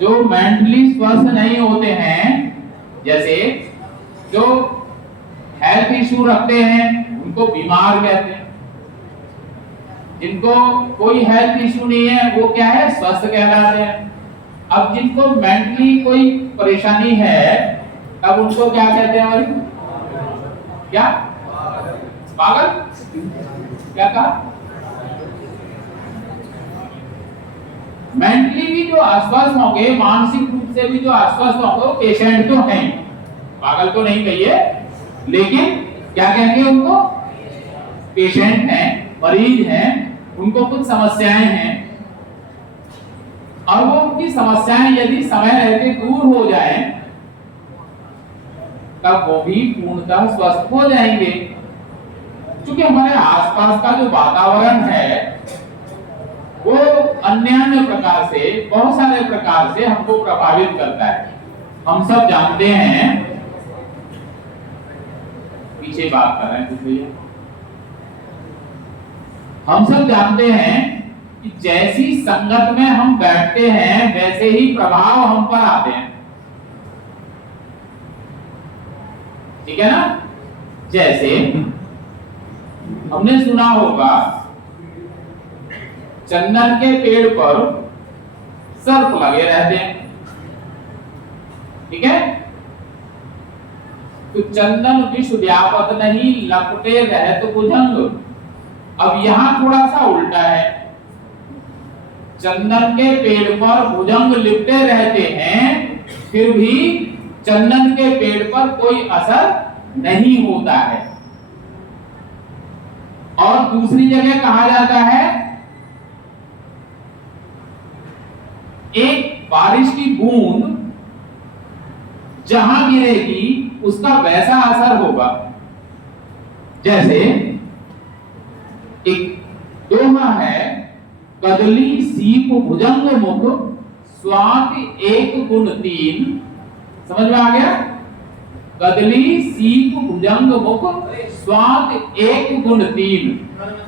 जो मेंटली स्वस्थ नहीं होते हैं, जैसे जो हेल्थ इशू रखते हैं उनको बीमार कहते हैं, जिनको कोई हेल्थ इशू नहीं है वो क्या है, स्वस्थ कहलाते हैं। अब जिनको मेंटली कोई परेशानी है तब उनको क्या कहते हैं भाई? क्या? पागल? क्या कहा? मेंटली भी जो अस्वस्थ होंगे, मानसिक रूप से भी जो अस्वस्थ होंगे, वो पेशेंट तो हैं, पागल तो नहीं कहिए, लेकिन क्या कहेंगे उनको? पेशेंट हैं, मरीज हैं, उनको कुछ समस्याएं हैं, और वो उनकी समस्याएं यदि समय रहते दूर हो जाएं तब वो भी पूर्णतः स्वस्थ हो जाएंगे। क्योंकि हमारे आसपास का जो वातावरण है वो अन्य प्रकार से, बहुत सारे प्रकार से हमको प्रभावित करता है। हम सब जानते हैं, पीछे बात कर रहे हैं कुछ भैया, हम सब जानते हैं कि जैसी संगत में हम बैठते हैं वैसे ही प्रभाव हम पर आते हैं, ठीक है ना? जैसे हमने सुना होगा चंदन के पेड़ पर सर्प लगे रहते हैं, ठीक है? तो चंदन विश्व व्यापक नहीं, लपटे रहत भुजंग। अब यहां थोड़ा सा उल्टा है, चंदन के पेड़ पर भुजंग लिपटे रहते हैं, फिर भी चंदन के पेड़ पर कोई असर नहीं होता है। और दूसरी जगह कहा जाता है एक बारिश की बूंद जहां गिरेगी उसका वैसा असर होगा। जैसे एक दोहा है, कदली सीप भुजंग मुख स्वाति एक गुण तीन। समझ में आ गया? कदली सीप भुजंग मुख स्वाति एक गुण तीन।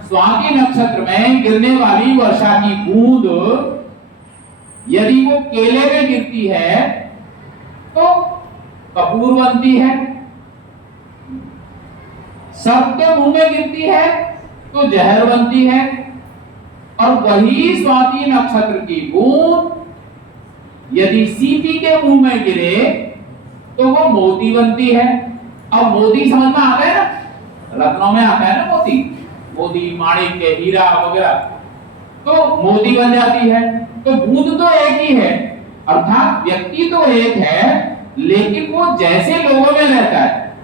स्वाति नक्षत्र में गिरने वाली वर्षा की बूंद यदि वो केले में गिरती है तो कपूर बनती है, सर्प के मुंह में गिरती है तो जहर बनती है, और वही स्वाति नक्षत्र की बूंद यदि सीपी के मुंह में गिरे तो वो मोती बनती है। अब मोती समझ में आता है ना, रत्नों में आता है ना मोती, मोती माणिक्य हीरा वगैरह, तो मोती बन जाती है। तो बूंद तो एक ही है, अर्थात व्यक्ति तो एक है, लेकिन वो जैसे लोगों में रहता है,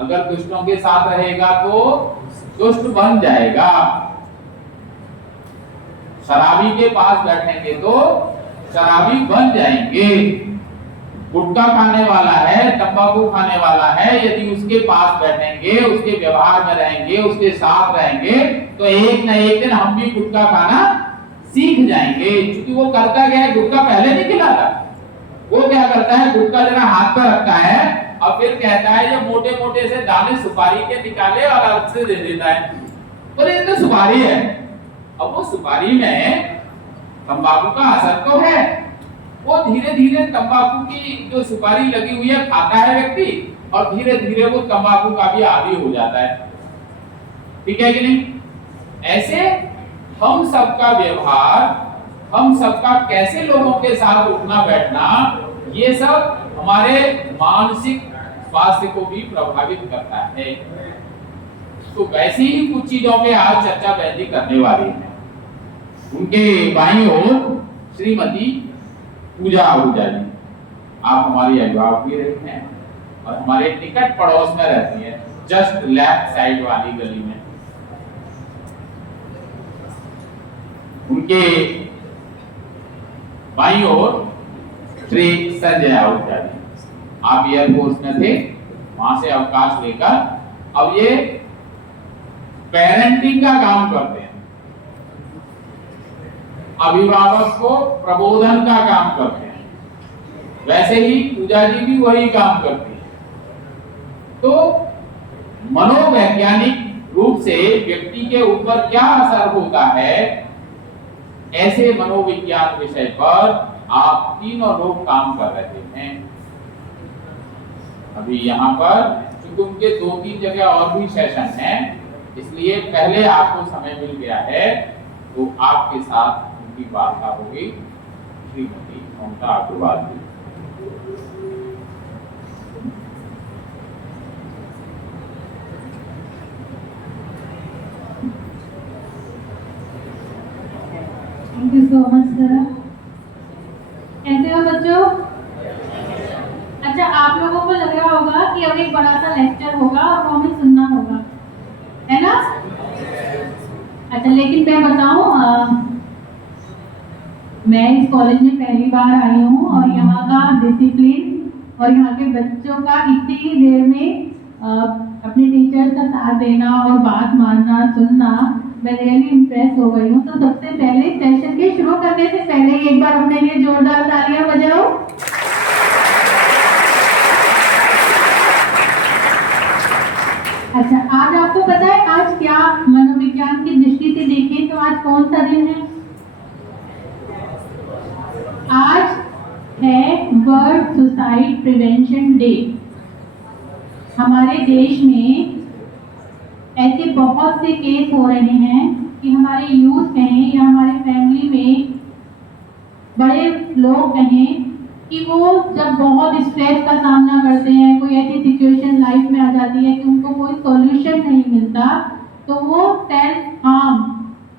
अगर दुष्टों के साथ रहेगा तो दुष्ट बन जाएगा, शराबी के पास बैठेंगे तो शराबी बन जाएंगे, गुटखा खाने वाला है, तंबाकू खाने वाला है, यदि उसके पास बैठेंगे, उसके व्यवहार में रहेंगे, उसके साथ रहेंगे तो एक न एक दिन हम भी गुटखा खाना सीख जाएंगे। क्योंकि वो करता क्या है, गुटखा पहले नहीं खिलाता, वो क्या करता है, गुटखा जरा हाथ पर रखता है और फिर कहता है ये मोटे मोटे से दाने सुपारी के निकाले और अलग से दे देता है, बोले ये तो सुपारी है। अब वो सुपारी में तंबाकू का असर तो है, वो धीरे धीरे तंबाकू की जो सुपारी लगी हुई है खाता है व्यक्ति, और धीरे धीरे वो तंबाकू का भी आदी हो जाता है, ठीक है कि नहीं? ऐसे हम सबका व्यवहार, हम सबका कैसे लोगों के साथ उठना बैठना, ये सब हमारे मानसिक स्वास्थ्य को भी प्रभावित करता है। तो वैसे ही कुछ चीजों पे आज चर्चा बहनी करने वाली है। उनके बाईं ओर श्रीमती पूजा आहूजा जी, आप हमारी अभिभावक भी रही हैं और हमारे निकट पड़ोस में रहती है, जस्ट लेफ्ट साइड वाली गली में। उनके बाईं ओर श्री संजय आहूजा जी, आप एयरफोर्स में थे, वहां से अवकाश लेकर अब ये पेरेंटिंग का काम करते हैं, अभिभावक को प्रबोधन का काम करते हैं। वैसे ही पूजा जी भी वही काम करती है। तो मनोवैज्ञानिक रूप से व्यक्ति के ऊपर क्या असर होता है, ऐसे मनोविज्ञान विषय पर आप तीनों लोग काम कर रहे हैं। अभी यहाँ पर क्योंकि उनके 2-3 जगह और भी सेशन हैं, इसलिए पहले आपको समय मिल गया है तो आपके साथ उनकी वार्ता होगी। Shrimati Mamta Agrawal ji. Thank you so much sir. कैसे हो बच्चों? अच्छा, आप लोगों को लग रहा होगा कि अब एक बड़ा सा लेक्चर होगा और वो हमें सुनना होगा, है ना? अच्छा, लेकिन मैं बताऊं, मैं इस कॉलेज में पहली बार आई हूँ और यहाँ का डिसिप्लिन और यहाँ के बच्चों का इतनी ही देर में अपने टीचर्स का साथ देना और बात मानना, सुनना, मैं रियली इम्प्रेस हो गई हूँ। तो सबसे पहले सेशन के शुरू करने से पहले एक बार अपने लिए जोरदार तालियां बजाओ। अच्छा, आज आपको पता है आज क्या, मनोविज्ञान की दृष्टि से देखें तो आज कौन सा दिन है? आज है वर्ल्ड सुसाइड प्रिवेंशन डे। हमारे देश में ऐसे बहुत से केस हो रहे हैं कि हमारे यूथ कहें या हमारे फैमिली में बड़े लोग कहें कि वो जब बहुत स्ट्रेस का सामना करते हैं, कोई ऐसी सिचुएशन लाइफ में आ जाती है कि उनको कोई सॉल्यूशन नहीं मिलता, तो वो सेल्फ हार्म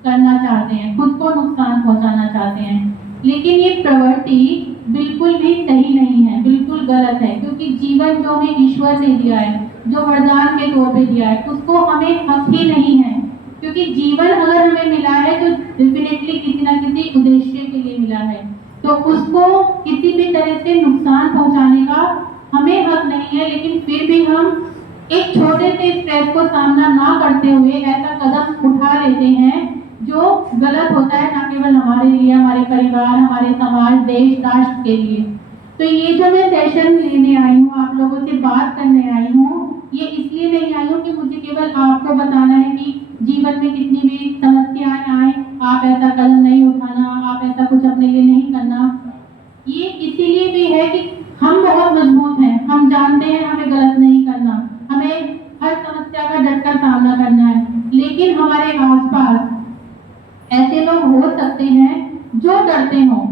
करना चाहते हैं, खुद को नुकसान पहुंचाना चाहते हैं। लेकिन ये प्रवृत्ति बिल्कुल भी सही नहीं है, बिल्कुल गलत है, क्योंकि जीवन जो हमें ईश्वर ने दिया है, जो वरदान के तौर पे दिया है, उसको हमें हक ही नहीं है। क्योंकि जीवन अगर हमें मिला है तो डेफिनेटली किसी ना किसी उद्देश्य के लिए मिला है, तो उसको किसी भी तरह से नुकसान पहुंचाने का हमें हक नहीं है। लेकिन फिर भी हम एक छोटे से स्ट्रेस को सामना ना करते हुए ऐसा कदम उठा लेते हैं जो गलत होता है, ना केवल हमारे लिए, हमारे परिवार, हमारे समाज, देश, राष्ट्र के लिए। तो ये जो मैं सेशन लेने आई हूँ, आप लोगों से बात करने आई हूँ, ये इसलिए नहीं आई हूँ कि मुझे केवल आपको बताना है कि जीवन में कितनी भी समस्याएं आए, आप ऐसा कदम नहीं उठाना, आप ऐसा कुछ अपने लिए नहीं करना। ये इसीलिए भी है कि हम बहुत मजबूत हैं, हम जानते हैं हमें गलत नहीं करना, हमें हर समस्या का डटकर सामना करना है। लेकिन हमारे आसपास ऐसे लोग हो सकते हैं जो डरते हों,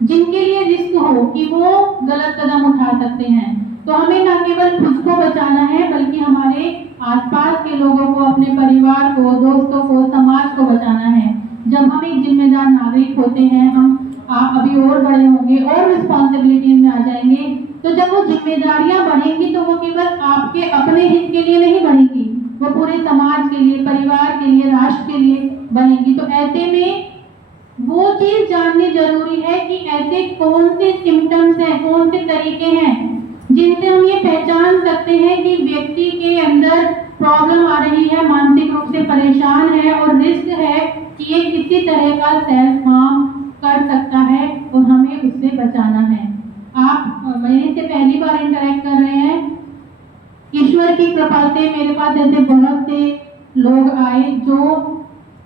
जिनके लिए रिस्क हो कि वो गलत कदम उठा सकते हैं। तो हमें न केवल खुद को बचाना है, बल्कि हमारे आसपास के लोगों को, अपने परिवार को, दोस्तों को, समाज को बचाना है। जब हम एक जिम्मेदार नागरिक होते हैं, आप अभी और बड़े होंगे और रिस्पॉन्सिबिलिटीज में आ जाएंगे, तो जब वो जिम्मेदारियां बढ़ेंगी तो वो केवल आपके अपने हित के लिए नहीं बढ़ेंगी, वो पूरे समाज के लिए, परिवार के लिए, राष्ट्र के लिए बनेगी। तो ऐसे में वो चीज जाननी जरूरी है कि ऐसे कौन से सिम्टम्स हैं, कौन से तरीके हैं जिनसे हम ये पहचान सकते हैं कि व्यक्ति के अंदर प्रॉब्लम आ रही है, मानसिक रूप से परेशान है और रिस्क है कि ये किसी तरह का सेल्फ हार्म कर सकता है और हमें उससे बचाना है। आप मेरे से पहली बार इंटरेक्ट कर रहे हैं, ईश्वर की कृपा से मेरे पास ऐसे बहुत से लोग आए जो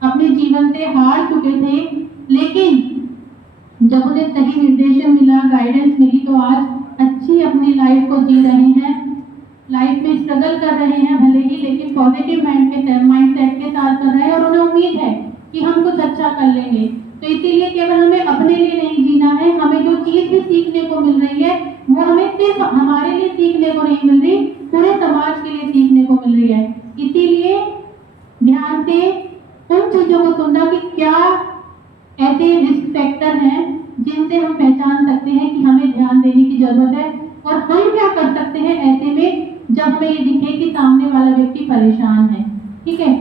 अपने जीवन से हार चुके थे, लेकिन जब उन्हें सही निर्देशन मिला, गाइडेंस मिली, तो आज अच्छी अपनी लाइफ को जी रहे हैं, लाइफ में स्ट्रगल कर रहे हैं भले ही, लेकिन पॉजिटिव माइंडसेट के साथ कर रहे हैं और उन्हें उम्मीद है कि हम कुछ अच्छा कर लेंगे। तो इसीलिए केवल हमें अपने लिए नहीं जीना है, हमें जो चीज भी सीखने को मिल रही है वो हमें सिर्फ हमारे लिए सीखने को नहीं मिल रही, पूरे समाज के लिए सीखने को मिल रही है। इसीलिए ध्यान से उन चीजों को सुनना कि क्या ऐसे रिस्क फैक्टर हैं जिनसे हम पहचान सकते हैं कि हमें ध्यान देने की जरूरत है, और हम क्या कर सकते हैं ऐसे में जब हमें ये दिखे कि सामने वाला व्यक्ति परेशान है। ठीक है,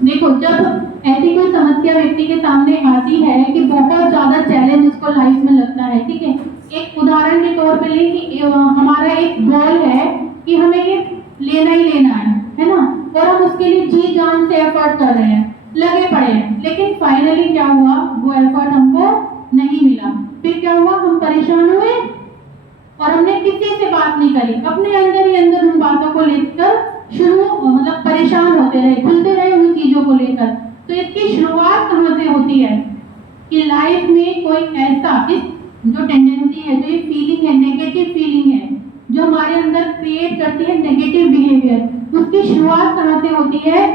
देखो, जब ऐसी कोई समस्या व्यक्ति के सामने आती है कि बहुत ज्यादा चैलेंज उसको लाइफ में लगता है, ठीक है, एक उदाहरण के तौर पे लें कि हमारा एक गोल है कि हमें ये लेना ही लेना है ना, और हम उसके लिए जी जान से एफर्ट कर रहे हैं, लगे पड़े हैं, लेकिन फाइनली क्या हुआ, वो एफर्ट हमको नहीं मिला। फिर क्या हुआ, हम परेशान हुए और हमने किसी से बात नहीं करी, अपने अंदर ही अंदर उन बातों को लेकर मतलब परेशान होते रहे, खुलते रहे उन चीजों को लेकर। तो इसकी शुरुआत कहाँ से होती है कि लाइफ में कोई ऐसा इस जो टेंडेंसी है, जो ये फीलिंग है, नेगेटिव फीलिंग है, जो हमारे अंदर क्रिएट करती है नेगेटिव बिहेवियर, उसकी शुरुआत कहाँ से होती है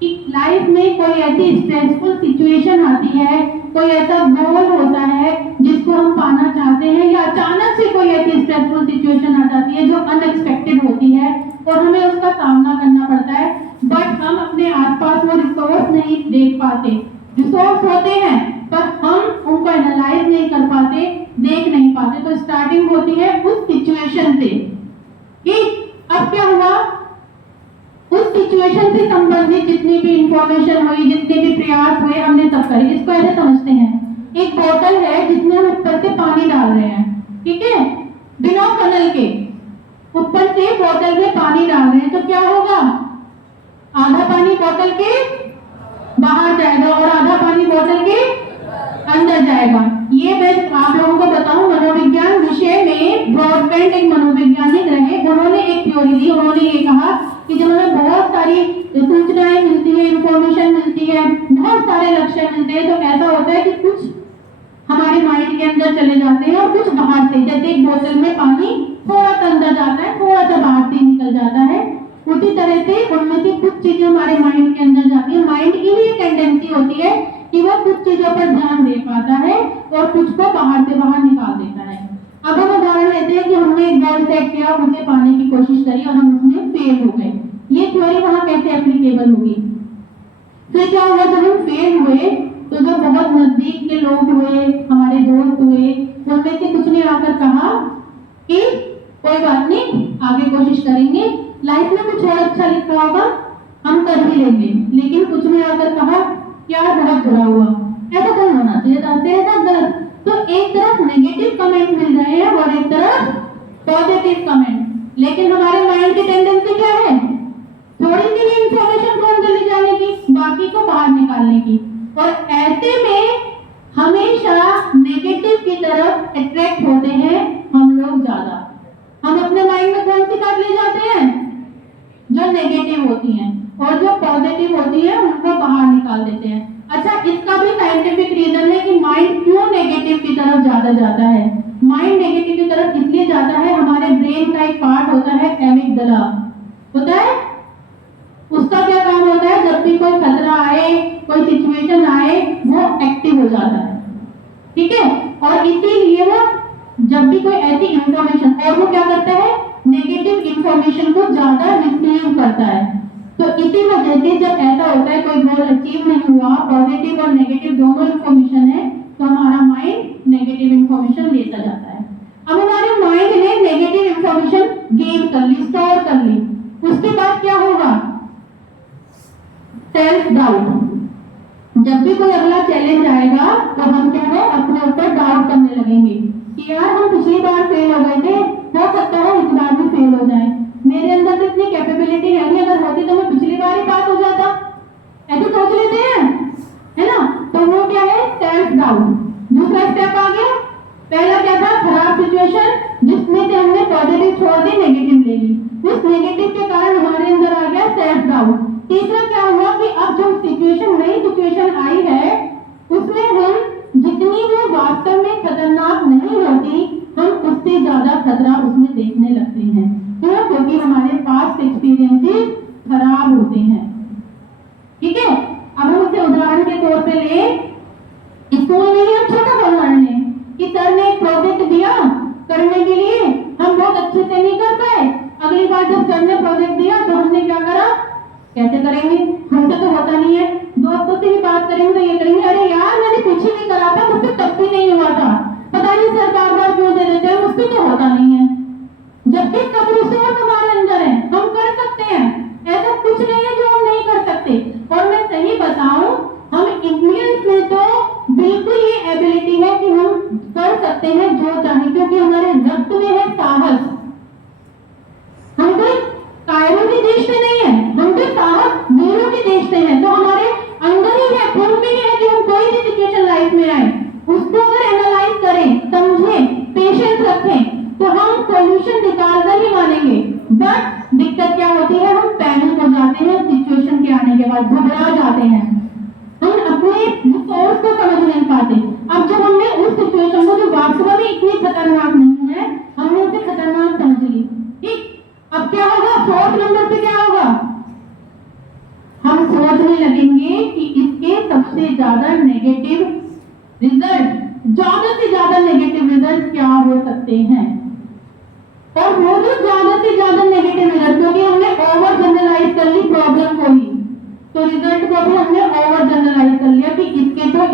कि लाइफ में कोई ऐसी स्ट्रेसफुल सिचुएशन आती है, कोई ऐसा गोल होता है जिसको हम पाना चाहते हैं, या अचानक से कोई ऐसी स्ट्रेसफुल सिचुएशन आ जाती है जो अनएक्सपेक्टेड होती है और हमें उसका सामना करना पड़ता है, बट हम अपने आसपास वो रिसोर्स नहीं देख पाते। रिसोर्स होते हैं पर हम उनको एनालाइज नहीं कर पाते, देख नहीं पाते। तो स्टार्टिंग होती है उस सिचुएशन से कि अब क्या हुआ, उस सिचुएशन से संबंधित जितनी भी इंफॉर्मेशन हुई, जितने भी प्रयास हुए, हमने सब करे। इसको ऐसे समझते हैं, एक बोतल है जिसमें हम ऊपर से पानी डाल रहे हैं, ठीक है, बिना फनल के ऊपर से बोतल में पानी डाल रहे हैं, तो क्या होगा, आधा पानी बोतल के बाहर जाएगा और आधा पानी बोतल के अंदर जाएगा। ये मैं आप लोगों को बताऊं, मनोविज्ञान विषय में ब्रॉडबैंड एक मनोवैज्ञानिक रहे, उन्होंने एक थ्योरी दी। उन्होंने ये कहा कि जब हमें बहुत सारी सूचनाएं मिलती है, इंफॉर्मेशन मिलती है, बहुत सारे लक्ष्य मिलते हैं, तो ऐसा होता है कि कुछ हमारे माइंड के अंदर चले जाते हैं और कुछ बाहर से, जैसे एक बोतल में पानी थोड़ा सा अंदर जाता है, थोड़ा सा बाहर से निकल जाता है, उसी तरह से उनमें से कुछ चीजें हमारे माइंड के अंदर जाती है। माइंड की भी टेंडेंसी होती है कि वह कुछ चीजों पर ध्यान दे पाता है और कुछ को बाहर से बाहर निकाल देता है। अब हम उदाहरण लेते हैं कि हमने एक गोल सेट किया, उसे पाने की कोशिश करी और हम उसमें फेल हो गए। ये थ्योरी वहां कैसे एप्लीकेबल होगी? फिर क्या हुआ, जब हम फेल हुए तो जो बहुत नजदीक के लोग हुए, हमारे दोस्त हुए, उनमें से कुछ ने आकर कहा कि कोई बात नहीं, आगे कोशिश करेंगे, लाइफ में कुछ और अच्छा लिखा होगा, हम कर ही लेंगे। लेकिन कुछ ने आकर कहा यार बहुत बुरा हुआ, ऐसा क्यों होना चाहिए था, तेरा गलत। तो एक तरफ नेगेटिव कमेंट मिल रहे हैं और एक तरफ पॉजिटिव कमेंट, लेकिन हमारे माइंड की टेंडेंसी क्या है, थोड़ी सी भी इंफॉर्मेशन को अंदर ले जाने की, बाकी को बाहर निकालने की। और ऐसे में हमेशा नेगेटिव की तरफ अट्रैक्ट होते हैं हम लोग ज्यादा। हम अपने माइंड में कौन सी बात ले जाते हैं, जो नेगेटिव होती हैं, और जो पॉजिटिव होती है उनको बाहर निकाल देते हैं। अच्छा, इसका भी साइंटिफिक रीजन है कि माइंड क्यों नेगेटिव की तरफ ज्यादा जाता है। माइंड नेगेटिव की तरफ इसलिए जाता है, हमारे ब्रेन का एक पार्ट होता है एमिगडाला, होता है, उसका क्या काम होता है, जब भी कोई खतरा आए, कोई सिचुएशन आए, वो एक्टिव हो जाता है, ठीक है। और इसीलिए वो जब भी कोई ऐसी इंफॉर्मेशन, और वो क्या करता है, नेगेटिव इंफॉर्मेशन को ज्यादा रिसीव करता है। तो इसी वजह से जब ऐसा होता है, कोई गोल अचीव नहीं हुआ, पॉजिटिव और नेगेटिव दोनों इंफॉर्मेशन है, तो हमारा माइंड नेगेटिव इंफॉर्मेशन लेता जाता है। अब हमारे माइंड ने नेगेटिव इंफॉर्मेशन गेन कर ली, स्टोर कर ली, उसके बाद क्या होगा, सेल्फ डाउट। जब भी कोई अगला चैलेंज आएगा तो हम क्या है, अपने ऊपर डाउट करने लगेंगे कि यार हम पिछली बार फेल हो गए थे, हो सकता है इस बार भी फेल हो जाए, मेरे अंदर तो इतनी कैपेबिलिटी है नहीं, अगर होती तो मैं पिछली बार ही पास हो जाता, ऐसे सोच लेते हैं, है ना। तो वो क्या है, सेल्फ डाउट। दूसरा स्टेप आ गया, पहला क्या था, खराब सिचुएशन जिसमें से हमने पॉजिटिव छोड़ दी, नेगेटिव ले ली, उस नेगेटिव के कारण हमारे अंदर आ गया सेल्फ डाउट। तीसरा क्या हुआ कि अब जो सिचुएशन, नई सिचुएशन आई है, उसमें हम जितनी वो वास्तव में खतरनाक नहीं होती, हम उससे ज्यादा खतरा उसमें देखने लगते हैं। क्यों? क्योंकि हमारे पास एक्सपीरियंसेस खराब होते हैं, ठीक है। अब हम इसे उदाहरण के तौर पे ले, स्कूल में ही हम छोटा सा उदाहरण लें कि सर ने एक प्रोजेक्ट दिया करने के लिए, हम बहुत अच्छे से नहीं कर पाए, अगली बार जब सर ने प्रोजेक्ट दिया तो हमने क्या करा, कैसे करेंगे, हमसे तो होता नहीं है, दोस्तों से भी बात करेंगे तो ये करेंगे, अरे यार मैंने कुछ ही नहीं करा था, मुझसे तब भी नहीं हुआ था, पता नहीं सर बार बार क्यों दे देते हैं, मुझसे तो होता नहीं है। जबकि सब रिसोर्स हमारे अंदर है, हम कर सकते हैं, ऐसा कुछ नहीं है जो हम नहीं कर सकते। और मैं सही बताऊं, हम इंडियंस में तो बिल्कुल ये एबिलिटी है कि हम कर सकते हैं जो चाहे, क्योंकि हमारे रक्त में है साहस। हम कोई कायरों के देश से नहीं है, हम तो साहस वीरों के देश से हैं। तो हमारे अंदर ही है, खून में ही है कि हम कोई भी सिचुएशन लाइफ में आए उसको अगर एनालाइज करें, समझें, पेशेंस रखें, तो हम सॉल्यूशन निकाल कर ही मानेंगे। बट दिक्कत क्या होती है, हम पैनिक हो जाते हैं सिचुएशन के आने के बाद, घबरा जाते हैं, हम अपने रिसोर्स को समझ नहीं पाते। अब जब हम नेगेटिव रिजल्ट क्या हो सकते हैं। और वो जो ज्यादा से ज्यादा नेगेटिव रिजल्ट, क्योंकि हमने ओवर जनरलाइज कर ली प्रॉब्लम को ही, तो रिजल्ट को भी हमने ओवर जनरलाइज कर लिया कि इसके तो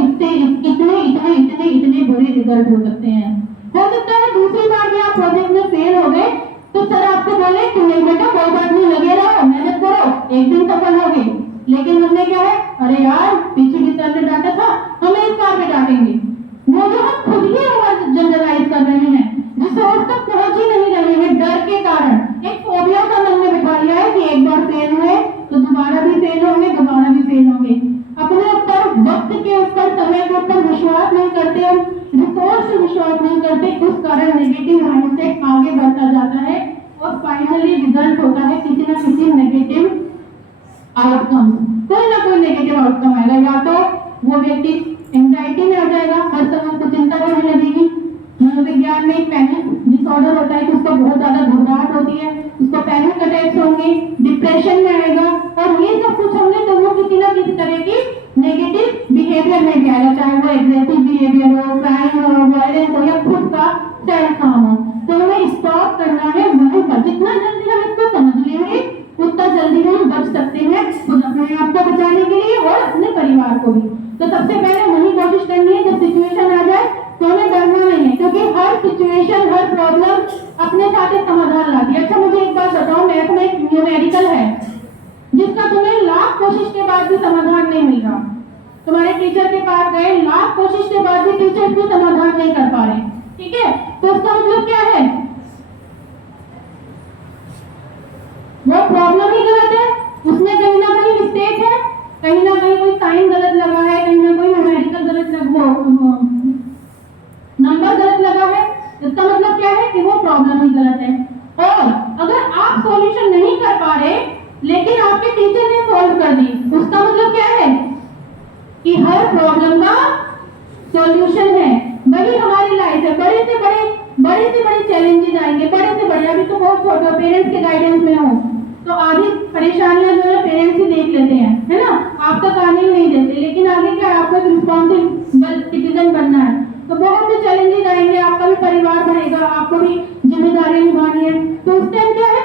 इतने बुरे रिजल्ट हो सकते हैं। हो सकता है दूसरी बार भी आप प्रोजेक्ट में फेल हो गए तो सर आपको बोले कि नहीं बेटा कोई बात नहीं, लगे रहो, मेहनत करो, एक दिन सफल होगे। लेकिन हमने क्या है, अरे यार पीछे भी सर ने डांटा था, हमें इस बार भी डांटेंगे। वो जो हम खुद ही ओवर जनरलाइज कर रहे हैं, रिसोर्स तक पहुंच ही नहीं रहे हैं डर के कारण। एक फोबिया का मन में बिठा लिया है कि एक बार फेल हुए तो दोबारा भी फेल होंगे, दोबारा भी फेल होंगे। अपने ऊपर, वक्त के ऊपर, समय के ऊपर विश्वास नहीं करते, हम रिसोर्स से विश्वास नहीं करते, उस कारण नेगेटिव माइंडसेट आगे बढ़ता जाता है और फाइनली रिजल्ट होता है किसी ना किसी नेगेटिव आउटकम। कोई ना कोई नेगेटिव आउटकम आएगा, या तो वो व्यक्ति एंजाइटी में आ जाएगा, हर समय उसको चिंता होने लगेगी। मनोविज्ञान में पैनिक डिसऑर्डर होता है कि उसको बहुत ज्यादा घबराहट होती है, उसको पैनिक अटैक्स होंगे, डिप्रेशन में आएगा, और ये सब कुछ होंगे तो वो किसी ना किसी तरह की नेगेटिव बिहेवियर में भी आएगा, चाहे वो एग्रेसिव बिहेवियर हो, क्राइम हो, वायलेंस हो, या खुद का सेल्फ हार्म हो। तो हमें स्टॉप करना है वहीं पर। जितना जल्दी हम इसको समझ लेंगे उतना जल्दी हम बच सकते हैं, खुद अपने आप को बचाने के लिए और अपने परिवार को भी। तो सबसे पहले वही कोशिश करनी है, जब सिचुएशन आ जाए तो हमें डरना नहीं है, क्योंकि हर सिचुएशन, हर प्रॉब्लम अपने साथ एक समाधान लाती है। अच्छा मुझे एक बात बताओ, मैथ में एक न्यूमेरिकल है जिसका तुम्हें लाख कोशिश के बाद भी समाधान नहीं मिल रहा। तुम्हारे टीचर के पास गए, लाख कोशिश के बाद भी टीचर इसको समाधान नहीं कर पा रहे, ठीक है, तो उसका मतलब क्या है, वो प्रॉब्लम ही गलत है, उसमें कहीं ना कहीं मिस्टेक है, कहीं ना कहीं कोई साइन गलत लगा है, कहीं ना कोई न्यूमेरिकल गलत नंबर गलत लगा है। इसका मतलब क्या है कि वो प्रॉब्लम ही गलत है। और अगर आप सॉल्यूशन नहीं कर पा रहे लेकिन आपके टीचर ने सॉल्व कर दी, उसका मतलब क्या है कि हर प्रॉब्लम का सॉल्यूशन है। वही हमारी लाइफ है, बड़े से बड़े चैलेंजेस आएंगे, बड़े से बड़े। अभी तो बहुत छोटे पेरेंट्स के गाइडेंस में हो तो आधी परेशानियां जो है पेरेंट्स ही देख लेते हैं, है ना, आप तक आने ही नहीं देते। लेकिन आगे क्या, आपको एक रिस्पॉन्सिबल सिटीजन बनना है, तो बहुत से चैलेंजेस आएंगे, आपका भी परिवार बढ़ेगा, आपको भी जिम्मेदारियां निभानी है। तो उस टाइम क्या है,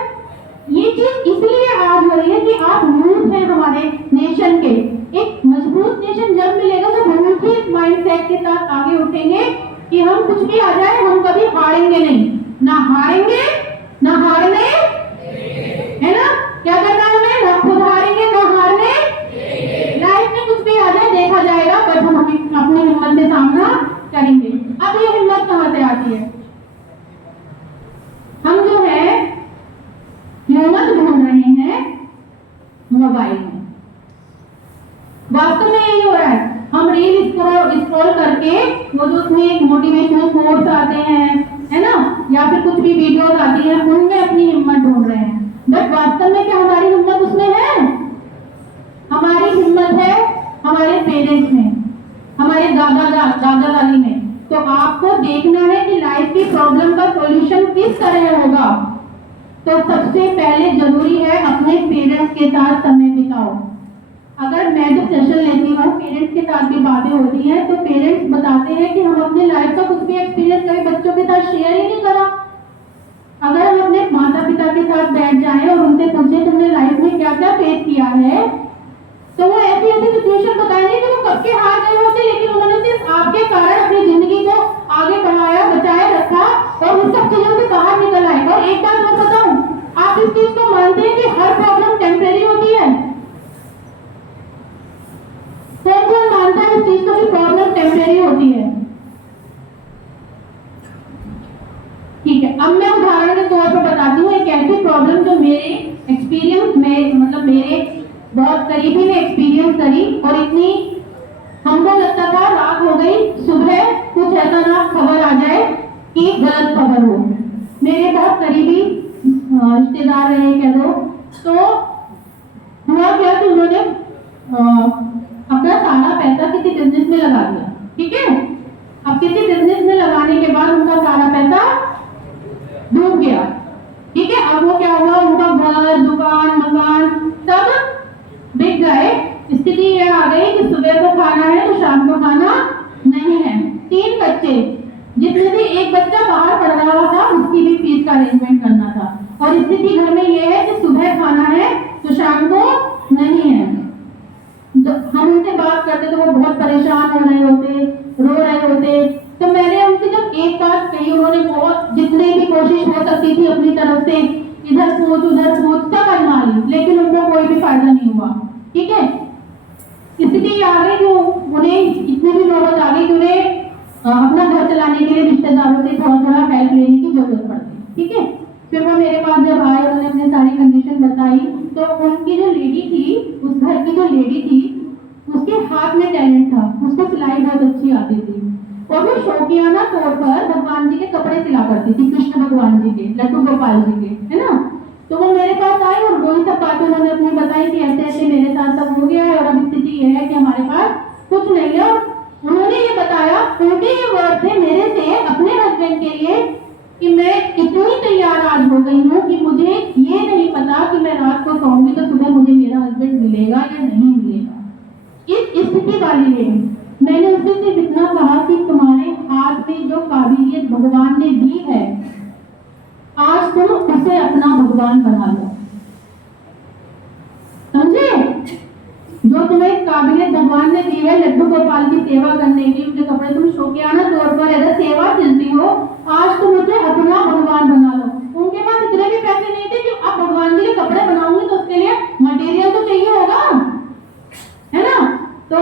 ये चीज इसलिए आज हो रही है कि आप यूथ हैं हमारे नेशन के। एक मजबूत नेशन जब मिलेगा तो यूथ ही इस माइंडसेट के साथ आगे उठेंगे कि हम कुछ भी आ जाए हम कभी हारेंगे नहीं, ना हारेंगे ना हारने, है ना, क्या करना है हमें, ना खुद हारेंगे ना हारने। लाइफ में कुछ भी आ जाए देखा जाएगा, बट हम अपनी हिम्मत से सामना करेंगे। अब ये हिम्मत कहां से आती है, हम जो है हिम्मत ढूंढ रहे हैं मोबाइल में। वास्तव में यही हो रहा है, हम रील स्क्रॉल करके वो जो उसमें एक मोटिवेशनल कोट्स आते हैं, है ना, या फिर कुछ भी वीडियोस आती हैं, उनमें अपनी हिम्मत ढूंढ रहे हैं। बट वास्तव में क्या हमारी हिम्मत उसमें है? हमारी हिम्मत है हमारे पेरेंट्स में, हमारे दादा दादी में। तो आपको देखना है कि लाइफ की प्रॉब्लम का सॉल्यूशन किस तरह होगा। तो सबसे पहले जरूरी है अपने पेरेंट्स के साथ समय बिताओ। अगर मैं जो सेशन लेती हूँ पेरेंट्स के साथ भी बातें होती हैं, तो पेरेंट्स बताते हैं कि हम अपने लाइफ का कुछ भी एक्सपीरियंस कभी बच्चों के साथ शेयर ही नहीं करा। अगर हम अपने माता पिता के साथ बैठ जाएं और उनसे पूछे तुमने लाइफ में क्या क्या फेस किया है, तो वो ऐसी सिचुएशन बताएंगे कि वो कब के हार गए होते, लेकिन उन्होंने सिर्फ आपके कारण अपनी जिंदगी को आगे बढ़ाया, बचाए रखा और उन सब चीजों से बाहर निकल आए। और एक बात मैं बताऊं, आप इस चीज को मानते हैं कि हर प्रॉब्लम टेम्परेरी होती है? कौन मानता है इस चीज को कि प्रॉब्लम टेम्परेरी होती है? ठीक है, अब मैं उदाहरण के तौर पर बताती हूँ एक ऐसी प्रॉब्लम जो मेरे एक्सपीरियंस में, मतलब मेरे बहुत करीबी में एक्सपीरियंस करी, और इतनी हमको लगता था रात हो गई सुबह कुछ ऐसा ना खबर आ जाए कि गलत खबर हो। मेरे बहुत करीबी रिश्तेदार रहे कह दो, तो हुआ क्या कि उन्होंने अपना सारा पैसा किसी बिजनेस में लगा दिया, ठीक है। अब किसी बिजनेस में लगाने के बाद उनका सारा पैसा डूब गया, ठीक है। अब वो क्या हुआ, उनका घर, दुकान, मकान सब बिक गए। स्थिति ये आ गई कि सुबह को खाना है तो शाम को खाना नहीं है। 3 बच्चे, जिसमें से एक बच्चा बाहर पढ़ रहा था, उसकी भी फीस का अरेंजमेंट करना था। और स्थिति घर में ये है कि सुबह खाना है तो शाम को नहीं है। हम उनसे बात करते तो वो बहुत परेशान हो रहे होते, रो रहे होते। तो मैंने उनसे जब एक बात कही, उन्होंने बहुत जितनी भी कोशिश हो सकती थी अपनी तरफ से, इधर पूछ उधर पूछ सब आजमा ली, लेकिन उनको कोई भी फायदा नहीं हुआ। ठीक है, स्थिति आ गई जो उन्हें इतनी भी नौबत आ गई कि उन्हें अपना घर चलाने के लिए रिश्तेदारों से थोड़ा थोड़ा हेल्प लेने की जरूरत पड़ती। ठीक है, फिर वो मेरे पास जब आए, उन्होंने अपनी सारी कंडीशन बताई, तो उनकी जो लेडी थी, उस घर की जो लेडी थी, उसके हाथ में टैलेंट था, उसको सिलाई बहुत अच्छी आती थी और वो शौकियाना तौर पर भगवान जी के कपड़े सिला करती थी, कृष्ण भगवान जी के, लड्डू गोपाल जी के, है ना। तो वो मेरे पास आई और वही सब बातें उन्होंने अपनी बताई कि ऐसे ऐसे मेरे साथ सब हो गया है और अब स्थिति ये है कि हमारे पास कुछ नहीं है। और उन्होंने ये बताया, उनके ये वर्ड थे मेरे से अपने हस्बैंड के लिए कि मैं इतनी तैयार आज हो गई हूँ कि मुझे ये नहीं पता कि मैं रात को सोऊंगी तो सुबह मुझे मेरा हस्बैंड मिलेगा या नहीं मिलेगा। इस स्थिति वाली लेडी, मैंने उससे सिर्फ इतना कहा कि तुम्हारे हाथ में जो काबिलियत भगवान ने दी है, आज तुम उसे अपना भगवान बना लो। समझे? जो तुम्हें काबिलियत भगवान ने दी है लड्डू गोपाल की सेवा करने की, उनके कपड़े तुम शौकियाना तौर पर अगर सेवा चलती हो, आज तुम उसे अपना भगवान बना लो। उनके पास इतने भी पैसे नहीं थे कि आप भगवान जी के कपड़े बनाऊंगी तो उसके लिए मटेरियल तो चाहिए होगा, है ना। तो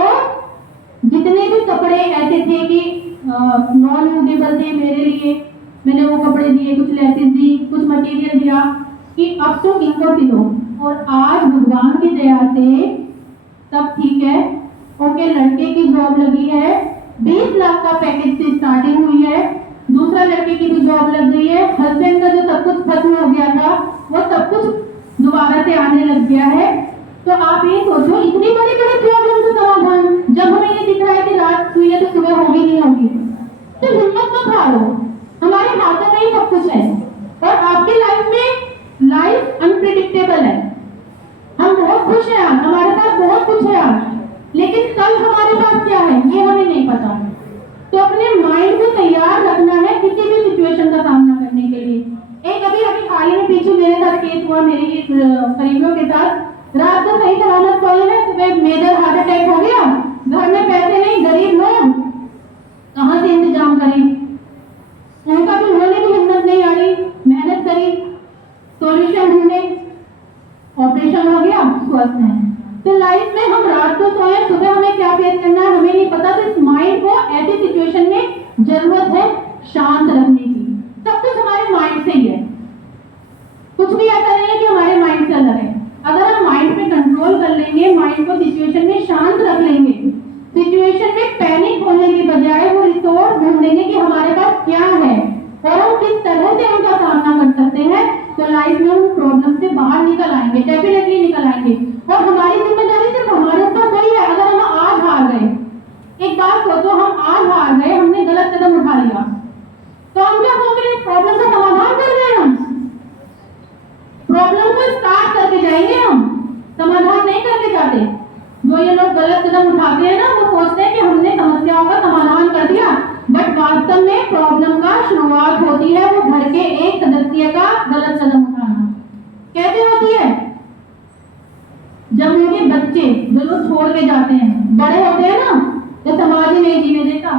जितने भी कपड़े ऐसे थे कि नॉन यूजेबल थे मेरे लिए, मैंने वो कपड़े दिए, कुछ लेसेस दी, कुछ मटेरियल दिया कि अब तो इनको सिलो। और आज भगवान की दया से सब ठीक है। उनके लड़के की जॉब लगी है, 20 लाख का पैकेज से स्टार्टिंग हुई है, दूसरा लड़के की भी जॉब लग गई है, हस्बैंड का जो सब कुछ खत्म हो गया था वो सब कुछ दोबारा से आने लग गया है। तो आप ये सोचो, इतनी बड़ी बड़ी प्रॉब्लम का समाधान, जब हमें ये दिख रहा है कि रात हुई है तो सुबह होगी नहीं होगी, तो हिम्मत मत हारो, हमारे हाथों में ही सब कुछ है। और आपकी लाइफ में लाइफ अनप्रिडिक्टेबल है। हम बहुत खुश हैं आज, हमारे पास बहुत कुछ है आज, लेकिन कल हमारे पास क्या है ये हमें नहीं पता। तो अपने माइंड को तैयार रखना है किसी भी सिचुएशन का सामना करने के लिए। एक अभी हाल ही में पीछे मेरे साथ केस हुआ, मेरे करीबियों के साथ। रात को सही सलामत सोए हैं, सुबह मेजर हार्ट अटैक हो गया, घर में पैसे नहीं, गरीब लोग कहाँ से इंतजाम करें। उनका भी, उन्होंने भी हिम्मत नहीं हारी, मेहनत करी, सॉल्यूशन ढूंढे, ऑपरेशन हो गया, स्वस्थ है। तो लाइफ में हम रात को सोए, सुबह हमें क्या फेस करना है हमें नहीं पता। तो इस माइंड को ऐसी सिचुएशन में जरूरत है शांत रखने की। सब कुछ हमारे माइंड से ही है, कुछ भी ऐसा नहीं है कि हमारे माइंड से अलग है। अगर हम माइंड पे कंट्रोल कर लेंगे, माइंड को सिचुएशन में शांत रख लेंगे, सिचुएशन में पैनिक होने की बजाय वो रिसोर्स ढूंढेंगे कि हमारे पास क्या है और हम किस तरह से उनका सामना कर सकते हैं, तो लाइफ में हम प्रॉब्लम से बाहर निकल आएंगे, डेफिनेटली निकल आएंगे। और हमारी जिम्मेदारी सिर्फ हमारे ऊपर वही है। अगर हम आज हार गए, एक बात सोचो, हम आज हार गए, हमने गलत कदम उठा लिया, तो हम क्या सोच रहे, प्रॉब्लम का समाधान कर रहे हैं, हम प्रॉब्लम को स्टार्ट करके जाएंगे, हम समाधान नहीं करके जाते। जो ये लोग गलत कदम उठाते हैं ना, वो सोचते हैं कि हमने समस्याओं का समाधान कर दिया, बट वास्तव में प्रॉब्लम का शुरुआत होती है वो घर के एक सदस्य का गलत कदम उठाना। कैसे होती है? जब उनके बच्चे जो लोग छोड़ के जाते हैं, बड़े होते हैं ना, जो समाज ही नहीं जीने देता,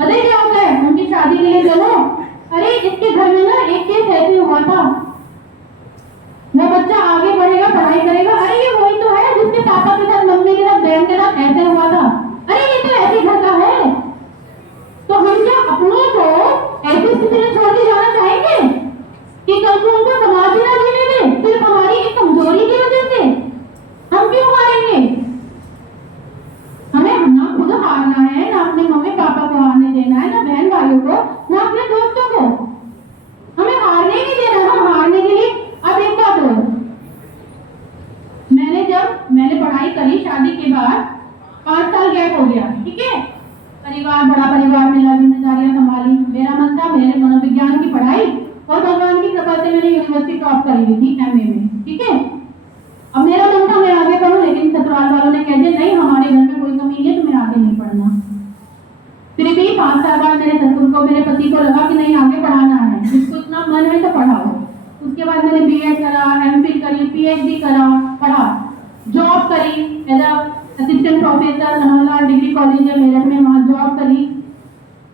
अरे क्या होता है, उनकी शादी के लिए चलो, अरे इसके घर में ना एक केस ऐसे हुआ था, वो बच्चा आगे बढ़ेगा, पढ़ाई करेगा, अरे ये वही तो है जिसके पापा के साथ, मम्मी के साथ, बहन के साथ ऐसे हुआ था, अरे ये तो ऐसे घर का है। तो हम क्या अपनों को ऐसी स्थिति में छोड़ के जाना चाहेंगे कि कल को उनको समाज ही ना जीने दे, सिर्फ हमारी एक कमजोरी की वजह से? हम क्यों हारेंगे? हमें ना खुद हारना है, ना अपने मम्मी पापा को हारने देना है, ना बहन भाइयों को, ना अपने दोस्तों को। हमें हारने नहीं देना, हम हारने के लिए। अब एक बात हो, मैंने पढ़ाई करी, शादी के बाद 5 साल गैप हो गया, ठीक है, परिवार, बड़ा परिवार मिला, जिम्मेदारियां संभाली, मेरा मन था मेरे मनोविज्ञान की पढ़ाई, और भगवान की कृपा से मैंने यूनिवर्सिटी टॉप करी हुई थी एमए में, ठीक है। अब मेरा मन था मैं आगे पढ़ूं, लेकिन ससुराल वालों ने कह दिया नहीं, हमारे घर में कोई कमी नहीं है, तुम्हें आगे नहीं पढ़ना। फिर भी 5 साल बाद मेरे ससुर को, मेरे पति को लगा कि नहीं आगे पढ़ाना है, जिसको इतना मन है तो पढ़ाओ। उसके बाद मैंने बीएड करा, एमफिल करी, पीएचडी करा, पढ़ा, जॉब करी एज असिस्टेंट प्रोफेसर नहला डिग्री कॉलेज है मेरठ में, वहाँ जॉब करी।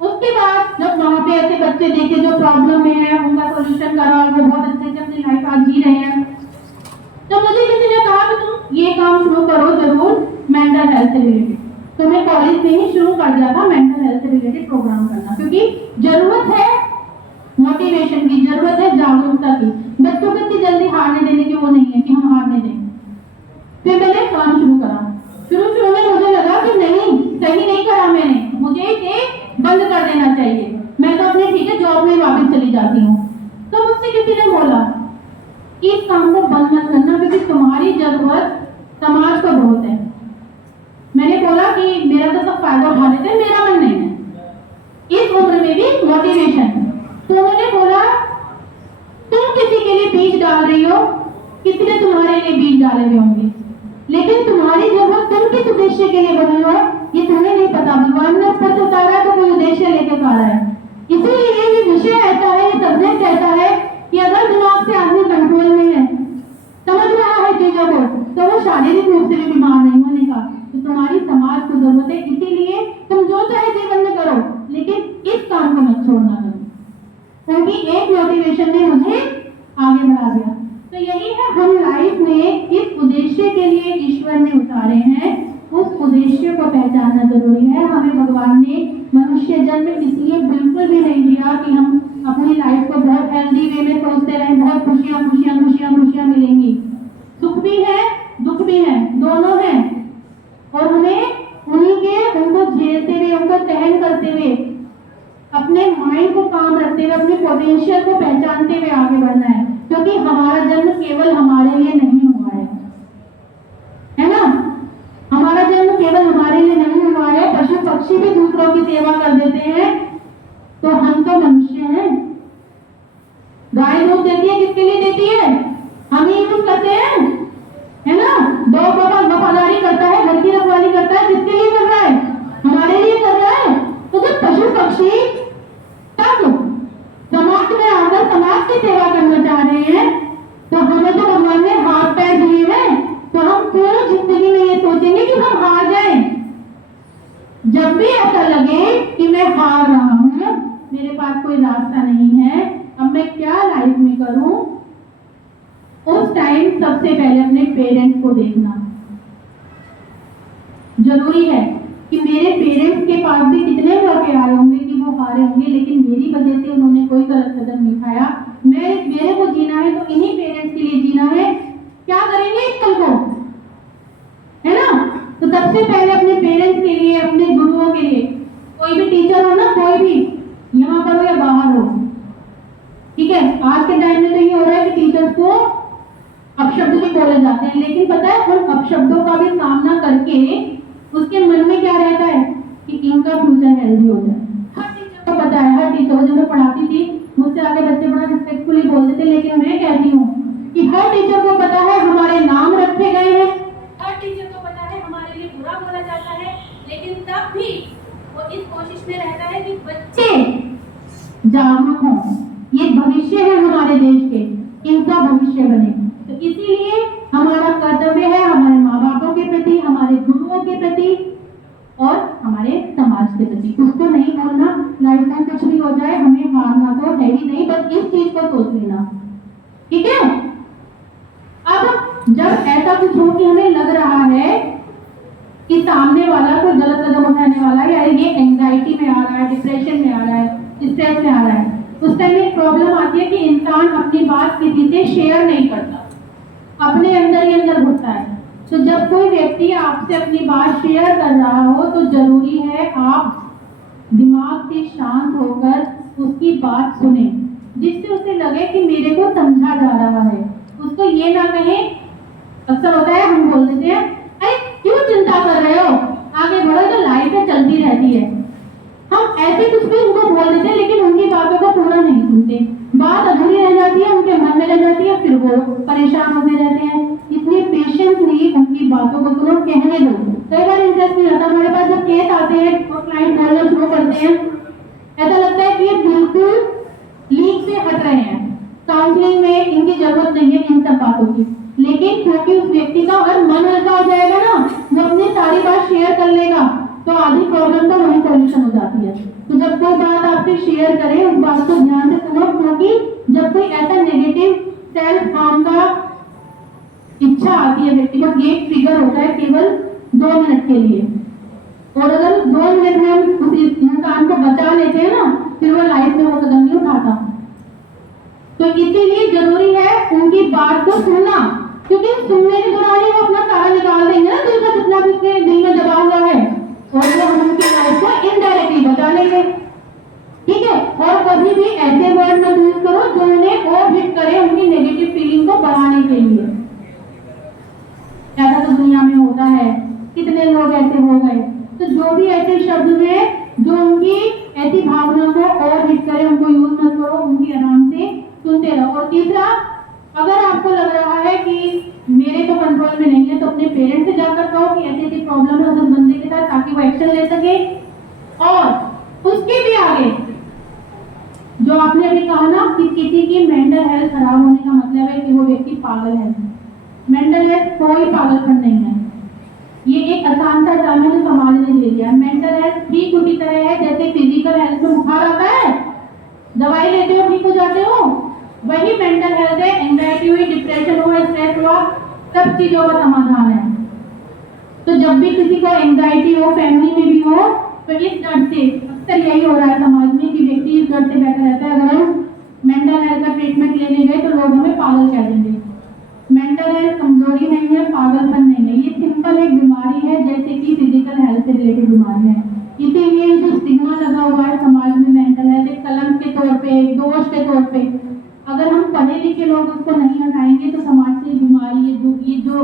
उसके बाद जब वहाँ पे ऐसे बच्चे देखे जो प्रॉब्लम में है, उनका सोल्यूशन करा, वो बहुत अच्छे से अपनी लाइफ आज जी रहे हैं। तो मुझे किसी ने कहा कि तुम ये काम शुरू करो जरूर मेंटल हेल्थ से रिलेटेड। तो मैं कॉलेज में ही शुरू कर दिया था मेंटल हेल्थ से रिलेटेड प्रोग्राम करना, क्योंकि जरूरत है मोटिवेशन की, जरूरत है जागरूकता की। बच्चों को इतनी जल्दी हारने देने की वो नहीं है कि हम हारने दें। फिर मैंने काम शुरू करा। शुरू में मुझे लगा कि नहीं, सही नहीं करा मैंने, मुझे इसे बंद कर देना चाहिए, मैं तो अपने ठीक है जॉब में वापस चली जाती हूँ। तो मुझसे किसी ने बोला कि इस काम को बंद मत करना, क्योंकि तुम्हारी जरूरत समाज को बहुत है। मैंने बोला कि मेरा तो सब फायदा उठा लेते हैं, मेरा मन नहीं है, इस उम्र में भी मोटिवेशन। तो मैंने बोला तुम किसी के लिए बीज डाल रही हो, किसी ने तुम्हारे लिए बीज डाले हुए होंगे, लेकिन तुम्हारी जरूरत तुम किस उद्देश्य के लिए बनी हो ये तुम्हें नहीं पता। भगवान ने ऊपर से उतारा है तो कोई उद्देश्य लेके उतारा है। इसीलिए ये विषय ऐसा है, ये सब्जेक्ट ऐसा है कि अगर दिमाग से आदमी कंट्रोल में है, समझ रहा है चीजों को, तो वो शारीरिक रूप से भी बीमार नहीं होने का। तो तुम्हारी समाज को जरूरत है, इसीलिए तुम जो चाहे जीवन में करो, लेकिन इस काम को मत छोड़ना करो। क्योंकि एक मोटिवेशन ने मुझे आगे बढ़ा दिया। तो यही है, हम लाइफ में इस उद्देश्य के लिए ईश्वर ने उतारे हैं, उस उद्देश्य को पहचानना जरूरी है। हमें भगवान ने मनुष्य जन्म इसलिए बिल्कुल भी नहीं दिया कि हम अपनी लाइफ को बहुत हेल्दी वे में सोचते रहें, बहुत खुशियां खुशियां खुशियां खुशियां मिलेंगी। सुख भी है, दुख भी है, दोनों हैं, और हमें उनको झेलते हुए, उनको सहन करते हुए, अपने माइंड को काम रखते हुए, अपने पोटेंशियल को पहचानते हुए आगे बढ़ना है। क्योंकि हमारा जन्म केवल हमारे लिए नहीं हुआ है ना? हमारा जन्म केवल हमारे लिए नहीं हुआ है। पशु पक्षी भी दूसरों की सेवा कर देते हैं, तो हम तो मनुष्य हैं। गाय दूध देती है, किसके लिए देती है? हम ही यूज करते हैं, है ना? डॉग वफादारी करता है, घर की रखवाली करता है, किसके लिए कर रहा है? हमारे लिए कर रहा है। तो जब पशु पक्षी तब समाज में आकर समाज की सेवा करना चाह रहे हैं, तो हमें तो भगवान ने हाथ पैर दिए हैं, तो हम क्यों जिंदगी में ये सोचेंगे कि हम हार जाएं? जब भी ऐसा लगे कि मैं हार रहा हूं, मेरे पास कोई रास्ता नहीं है, अब मैं क्या लाइफ में करूं, उस टाइम सबसे पहले अपने पेरेंट्स को देखना जरूरी है कि मेरे पेरेंट्स के पास भी कितने मौके आए होंगे कि वो हारे होंगे, लेकिन मेरी वजह से उन्होंने कोई गलत कदम नहीं उठाया। मेरे को जीना है तो इन्हीं पेरेंट्स के लिए जीना है। क्या करेंगे इस कल को, है ना? तो सबसे पहले अपने पेरेंट्स के लिए, अपने गुरुओं के लिए, कोई भी टीचर हो ना, कोई भी, यहाँ पर हो या बाहर हो, ठीक है? आज के टाइम में तो ये हो रहा है कि टीचर्स को अपशब्द भी बोले जाते हैं, लेकिन पता है उन अपशब्दों का भी सामना करके उसके मन में क्या रहता है कि इनका फ्यूचर हेल्दी हो जाए। हर टीचर को पता है, हर टीचर को, जब मैं पढ़ाती थी मुझसे आगे बच्चे बड़ा रिस्पेक्टफुली बोलते थे, लेकिन मैं कहती हूँ कि हर टीचर को पता है हमारे नाम रखे गए हैं, हर टीचर को पता है हमारे लिए बुरा बोला जाता है, लेकिन तब भी वो इस कोशिश में रहता है कि बच्चे जागरूक हों, ये भविष्य है हमारे देश के, इनका भविष्य बने। तो इसीलिए हमारा कर्तव्य है हमारे माँ बापों के प्रति, हमारे गुरुओं के प्रति और हमारे समाज के प्रति। उसको नहीं बोलना, लाइफ में कुछ भी हो जाए हमें हारना तो है ही नहीं, बस इस चीज को सोच लेना, ठीक है? अब जब ऐसा कुछ हो कि हमें लग रहा है कि सामने वाला कोई गलत कदम उठाने वाला है, या ये एंजाइटी में आ रहा है, डिप्रेशन में आ रहा है, स्ट्रेस में आ रहा है, उस टाइम एक प्रॉब्लम आती है कि इंसान अपनी बात किसी से शेयर नहीं करता, अपने अंदर ही अंदर घुटता है। तो जब कोई व्यक्ति आपसे अपनी बात शेयर कर रहा हो, तो जरूरी है आप दिमाग से शांत होकर उसकी बात सुने, जिससे उसे लगे कि मेरे को समझा जा रहा है। उसको ये ना कहे, अक्सर होता है हम बोल देते हैं अरे क्यों चिंता कर रहे हो, आगे बढ़ो, तो लाइफ में चलती रहती है। हम ऐसे कुछ भी उनको बोल देते हैं, लेकिन उनकी बातों को पूरा नहीं सुनते, बात अधूरी रह जाती है, उनके मन में रह जाती है, फिर वो परेशान होते रहते हैं। इसलिए पेशेंस नहीं, उनकी बातों को तुरंत कहने दो। कई बार इंटरेस्ट नहीं आता, हमारे पास जब केस आते हैं और क्लाइंट बोलना शुरू करते हैं जरूरत नहीं है इन सब बातों की। लेकिन क्योंकि उस व्यक्ति का अगर मन हल्का हो जाएगा ना, वो अपनी सारी बात शेयर कर लेगा, तो आधी प्रॉब्लम तो वही सॉल्यूशन हो जाती है। तो जब कोई बात आपसे शेयर करे, उस बात को ध्यान से सुनो, क्योंकि जब कोई ऐसा नेगेटिव सेल्फ हार्म का इच्छा आती है व्यक्ति को, ये ट्रिगर होता है केवल 2 मिनट के लिए, और अगर 2 मिनट में हम उस इंसान को बचा लेते हैं ना, फिर वो लाइफ में वो कदम नहीं उठाता। तो इसीलिए जरूरी है उनकी बात को सुनना, क्योंकि सुनने के दौरान ही वो अपना सारा निकाल देंगे ना, दिल का जितना भी उसके दिल में दबा हुआ है, और वो हम उनकी लाइफ को इनडायरेक्टली बचा लेंगे। ठीक है, और कभी भी ऐसे वर्ड मत यूज करो जो उन्हें और हिट करे उनकी नेगेटिव फीलिंग को बढ़ाने के लिए। ऐसा तो दुनिया में होता है, कितने लोग ऐसे हो गए। तो जो भी ऐसे शब्द हैं जो उनकी ऐसी भावना को और हिट करे, उनको यूज मत करो, उनकी आराम से सुनते रहो। और तीसरा, अगर आपको लग रहा है कि मेरे तो कंट्रोल में नहीं है, तो अपने पेरेंट्स से जाकर कहो कि ऐसी ऐसी प्रॉब्लम है उस बंदे के साथ, ताकि वो एक्शन ले सके। और उसके भी आगे जो आपने अभी कहा ना कि किसी की मेंटल हेल्थ खराब होने का मतलब है कि वो व्यक्ति पागल है। मेंटल हेल्थ कोई पागलपन नहीं है, ये एक आसान सा टर्म है जो समाज ने ले लिया। मेंटल हेल्थ ठीक उसी तरह है जैसे फिजिकल हेल्थ में बुखार आता है, दवाई लेते हो ठीक हो जाते हो, वही मेंटल हेल्थ है। एंजाइटी हुई, डिप्रेशन हुआ, स्ट्रेस हुआ, सब चीजों का समाधान है। तो जब भी किसी को एंजाइटी हो, फैमिली में भी हो, तो इस डर से, अक्सर यही हो रहा है समाज में कि व्यक्ति इस डर से बैठा रहता है, अगर हम मेंटल हेल्थ का ट्रीटमेंट लेने गए तो लोग हमें पागल कह देंगे। मेंटल हेल्थ कमजोरी नहीं है, पागलपन नहीं है, ये सिंपल एक बीमारी है जैसे कि फिजिकल हेल्थ से रिलेटेड बीमारी है। इसीलिए जो स्टिग्मा लगा हुआ है समाज में मेंटल हेल्थ एक कलंक के तौर पे, एक दोष के तौर पे, अगर हम पढ़े लिखे लोग उसको नहीं हटाएंगे तो समाज से बीमारी, ये जो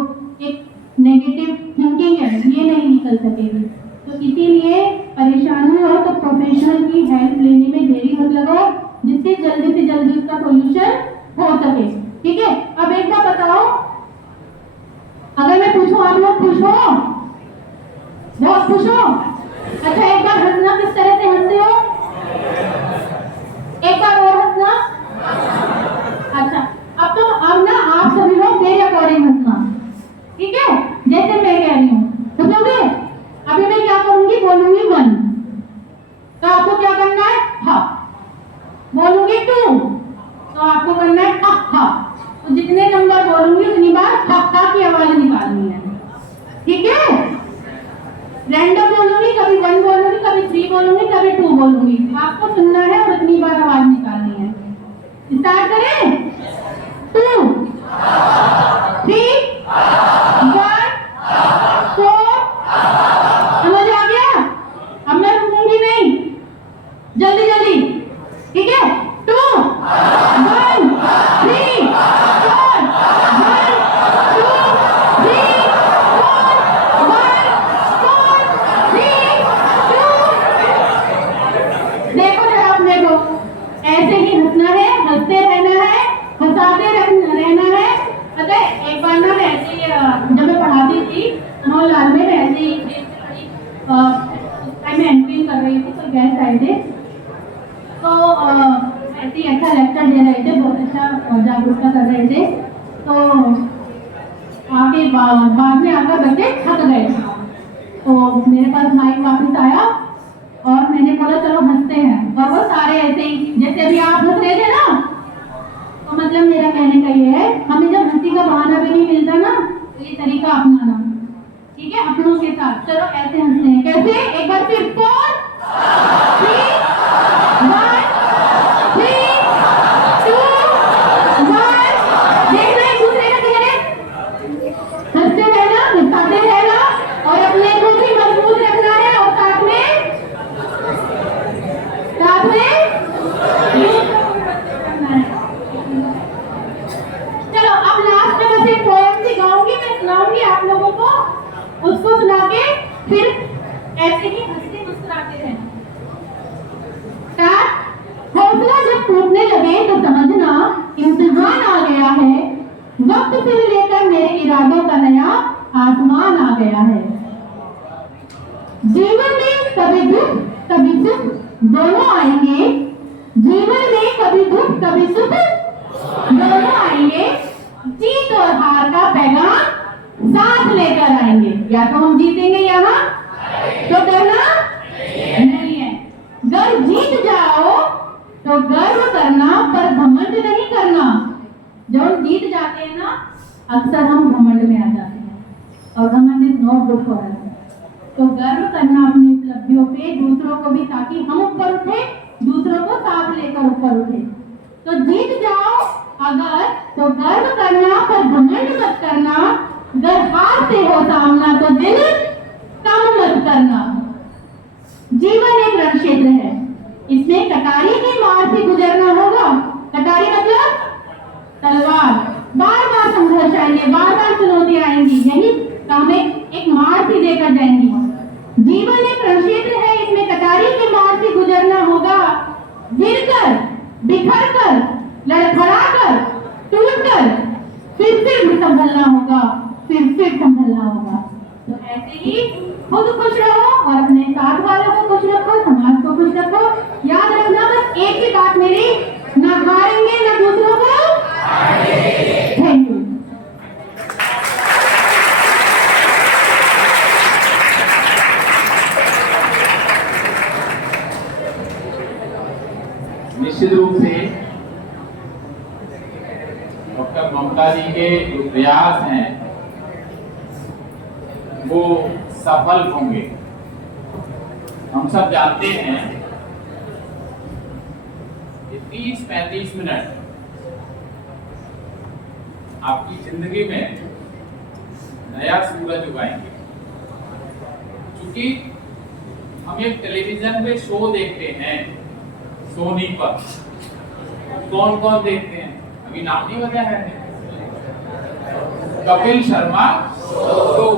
एक नेगेटिव थिंकिंग है, ये नहीं निकल सकेगी। तो इसीलिए परेशानी हो तो प्रोफेशनल की हेल्प लेने में देरी मत लगाओ, जिससे जल्दी से जल्दी उसका सॉल्यूशन हो सके। ठीक है, अब एक बात बताओ, अगर मैं पूछूं आप लोग खुश हो? बहुत खुश हो? अच्छा, एक बार हंसना, किस तरह से हंसते हो? एक बार और हंसना। अच्छा, अब ना आप सभी लोग मेरे अकॉर्डिंग हंसना, ठीक है, जैसे मैं कह रही हूँ। समझोगे? अभी मैं क्या करूंगी, बोलूंगी 1, तो आपको क्या करना है? हा। बोलूंगी 2, तो आपको करना है हा हा। तो जितने नंबर बोलूंगी उतनी बार हा हा की आवाज निकालनी है। ठीक है, रैंडम बोलूंगी, कभी 1 बोलूंगी, कभी 3 बोलूंगी, कभी 2 बोलूंगी, आपको सुनना है और इतनी बार आवाज निकालनी है। स्टार्ट करें? 2, 3, 1, 4। समझ आ गया? अब मैं रुकूंगी नहीं, जल्दी जल्दी। ठीक है, 2, 1, 3, 4, 1, 2, 3, 4, 1, 4, 3, 2। देखो जरा, आप देखो, ऐसे ही हंसना है, हंसते रहना है, हंसाते रहना है। पता है, एक बार ना मैं ऐसे ही जब मैं पढ़ाती थी लाल में, ऐसे ही मैं एंट्री कर रही थी, कोई गेस्ट आए थे, तो ऐसे ही अच्छा लेक्चर दे रहे थे, बहुत अच्छा जागरूकता कर रहे थे। तो आगे बाद में आकर बच्चे थक गए, तो मेरे पास माइक वापस आया और मैंने बोला चलो हंसते हैं, और वो सारे ऐसे ही, जैसे अभी आप हंस रहे थे ना, तो मतलब मेरा कहने का ये है, हमें जब हंसी का बहाना भी नहीं मिलता ना, तो ये तरीका अपनाना। ठीक है, अपनों के साथ चलो ऐसे हंसते हैं। कैसे? एक बार फिर 4, 3, 1, 3, 2, 1। देखना एक दूसरे का चेहरे, हंसते रहना, हंसाते रहना, और अपने को भी मजबूत रखना है, और साथ में चलो अब लास्ट में बस एक पोएम सी गाऊंगी, मैं सुनाऊंगी आप लोगों को, उसको सुना के फिर ऐसे ही हंसते मुस्कुराते रहना। हौसला जब टूटने लगे तो समझना इम्तिहान आ गया है, वक्त से लेकर मेरे इरादों का नया आसमान आ गया है। जीवन में कभी दुख कभी सुख दोनों आएंगे, जीवन में कभी दुख कभी सुख दोनों आएंगे, जीत और हार का पैगाम साथ लेकर आएंगे। या तो हम जीतेंगे यहाँ तो डरना नहीं है। अगर जीत जाओ तो गर्व करना पर घमंड नहीं करना। जब हम जीत जाते हैं ना, अक्सर हम घमंड में आ जाते हैं और घमंड is not good for us. तो गर्व करना अपनी उपलब्धियों पे, दूसरों को भी, ताकि हम ऊपर उठे, दूसरों को साथ लेकर ऊपर उठे। तो जीत जाओ अगर तो गर्व करना पर घमंड मत करना। अगर हारते हो सामना तो दिल कम मत करना। जीवन एक रण क्षेत्र है, इसमें कटारी की मार से गुजरना होगा। कटारी मतलब तलवार। बार बार संघर्ष आएंगे, बार बार चुनौती आएंगी, यही हमें एक मार से लेकर जाएंगी। जीवन एक रण क्षेत्र है, इसमें कटारी की मार से गुजरना होगा। गिरकर, बिखरकर, लड़खड़ाकर, टूटकर फिर संभलना होगा, फिर संभलना होगा। तो ऐसे ही खुद खुश रहो और अपने साथ वालों को खुश रखो, समाज को खुश रखो। याद रखना बस एक ही बात मेरी, ना हारेंगे ना दूसरों को। Thank you. निश्चित रूप से डॉक्टर ममता जी के जो प्रयास हैं वो सफल होंगे। हम सब जानते हैं कि 30-35 मिनट आपकी जिंदगी में नया सूरज उगाएंगे। क्योंकि हम एक टेलीविजन पे शो देखते हैं सोनी पर, कौन कौन देखते हैं, अभी नाम नहीं बताया है, कपिल शर्मा शो।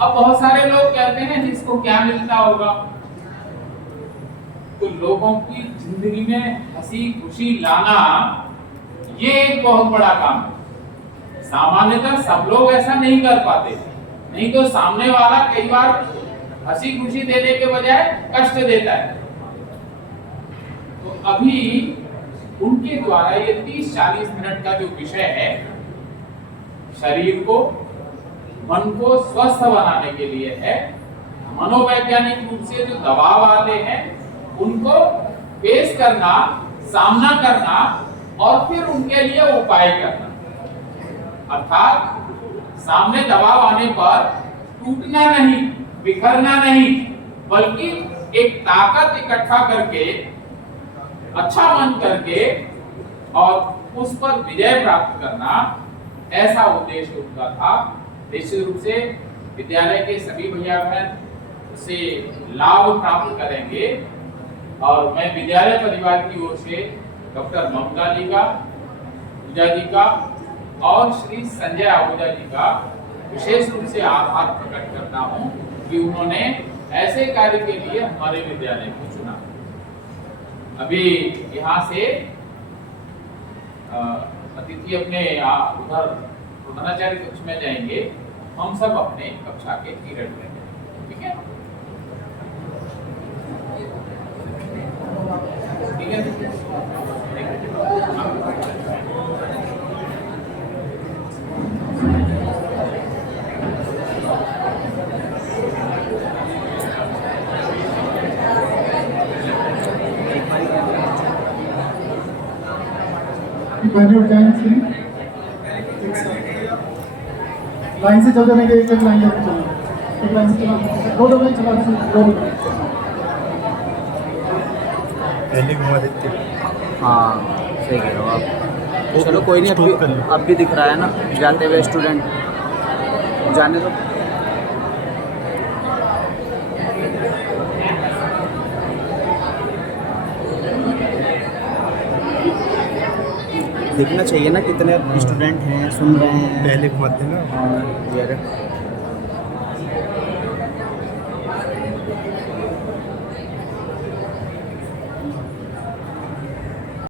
अब बहुत सारे लोग कहते हैं जिसको क्या मिलता होगा। तो लोगों की जिंदगी में हंसी खुशी लाना ये एक बहुत बड़ा काम है। सामान्यतः सब लोग ऐसा नहीं कर पाते, नहीं तो सामने वाला कई बार हंसी खुशी देने के बजाय कष्ट देता है। तो अभी उनके द्वारा ये 30-40 मिनट का जो विषय है, शरीर को, मन को स्वस्थ बनाने के लिए है। मनोवैज्ञानिक रूप से जो दबाव आते हैं उनको फेस करना, सामना करना और फिर उनके लिए उपाय करना। अर्थात सामने दबाव आने पर टूटना नहीं, बिखरना नहीं, बल्कि एक ताकत इकट्ठा करके, अच्छा मन करके और उस पर विजय प्राप्त करना, ऐसा उद्देश्य उनका था। निश्चित रूप से विद्यालय के सभी भैया बहन से लाभ प्राप्त करेंगे और मैं विद्यालय परिवार की ओर से डॉक्टर ममता जी का, पूजा जी का और श्री संजय आहूजा जी का विशेष रूप से आभार प्रकट करता हूं कि उन्होंने ऐसे कार्य के लिए हमारे विद्यालय को चुना। अभी यहाँ से अतिथि अपने उधर प्रधानाचार्य कक्ष में जाएंगे, हम सब अपने कक्षा के पीरियड में जाएंगे। ठीक है, ठीक है। लाइन से चल जाने के, एक लाइन लेकर चलो, एक लाइन से चला, दो लाइन चला, दो पहले घुमा देते। हाँ सही कह रहे हो आप। चलो कोई नहीं, अब भी दिख रहा है ना जाते हुए स्टूडेंट, जाने दो। देखना चाहिए ना कितने स्टूडेंट हैं, सुन रहे हैं। पहले घुमाते ना। हाँ